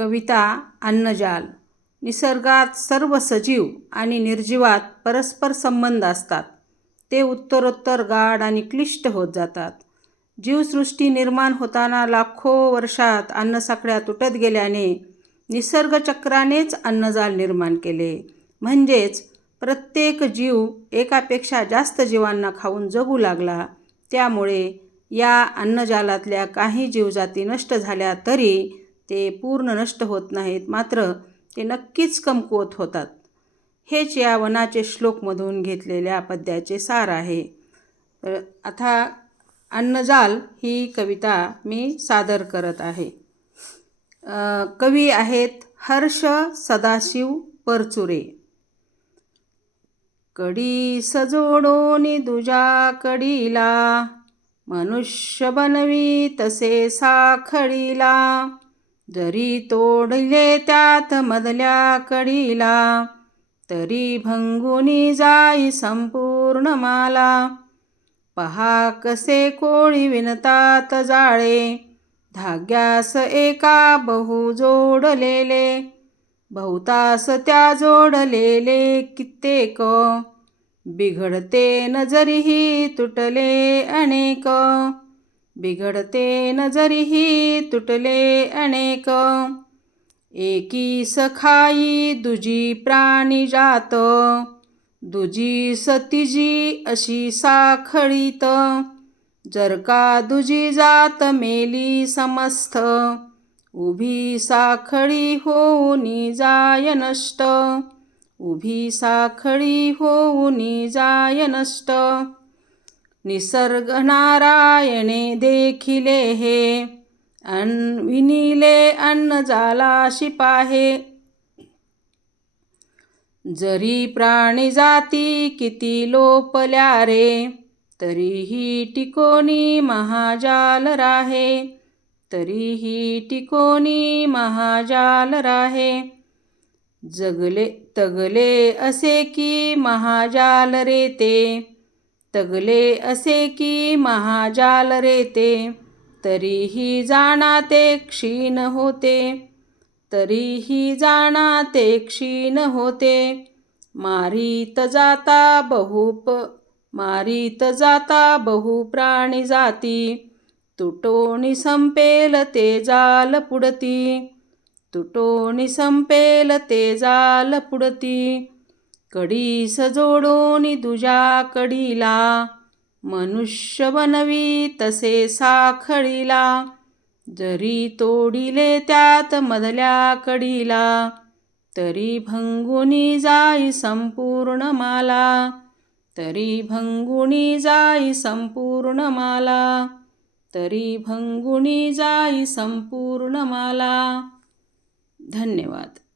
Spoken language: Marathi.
कविता अन्नजाल. निसर्गात सर्व सजीव आणि निर्जीवात परस्पर संबंध असतात. ते उत्तरोत्तर गाढ आणि क्लिष्ट होत जातात. जीवसृष्टी निर्माण होताना लाखो वर्षात अन्नसाखळ्या तुटत गेल्याने निसर्गचक्रानेच अन्नजाल निर्माण केले. म्हणजेच प्रत्येक जीव एकापेक्षा जास्त जीवांना खाऊन जगू लागला. त्यामुळे या अन्नजालातल्या काही जीवजाती नष्ट झाल्या तरी ते पूर्ण नष्ट होत नाहीत, मात्र ते नक्कीच कमकुवत होतात. हेच या वनाचे श्लोकमधून घेतलेल्या पद्याचे सार आहे. तर आता अन्नजाल ही कविता मी सादर करत आहे. कवी आहेत हर्ष सदाशिव परचुरे. कडी सजोडोनी दुजा कडीला, मनुष्य बनवी तसे साखळीला. जरी तोडले त्यात मधल्या कडीला, तरी भंगुनी जाई संपूर्ण माला. पहा कसे कोळी विणतात जाळे, धाग्यास एका बहु जोडलेले. बहुतास त्या जोडलेले कित्येक, बिघडते नजरीही तुटले अनेक. बिघडते नजरीही तुटले अनेक. एकी सखाई दुजी प्राणी जात, दुजी सतिजी अशी साखळीत. जर का दुजी जात मेली समस्त, उभी साखळी होऊनी जाय नष्ट. उभी साखळी होऊनी जाय नष्ट. निसर्ग नारायणे देखिले हे, विणिले अन्नजालाशी पाहे. जरी प्राणी जाती किती लोपल्या रे, तरीही टिकोनी महाजाल राहे. तरीही टिकोनी महाजाल राहे. तगले असे की महाजाल रे ते, तगले असे की महाजाल रे ते. तरीही जाणा ते क्षीण होते. तरीही जाणा ते क्षीण होते. मारीत जाता बहु प्राणी जाती. तुटोनी संपेल ते जाल पुढती. तुटोनी संपेल ते जाल पुढती. कडी सजोडोनी दुजा कडीला, मनुष्य बनवी तसे साखळीला. जरी तोडिले त्यात मधल्या कडीला, तरी भंगुनी जाई संपूर्ण माला. तरी भंगुनी जाई संपूर्ण माला. तरी भंगुनी जाई संपूर्ण माला. धन्यवाद.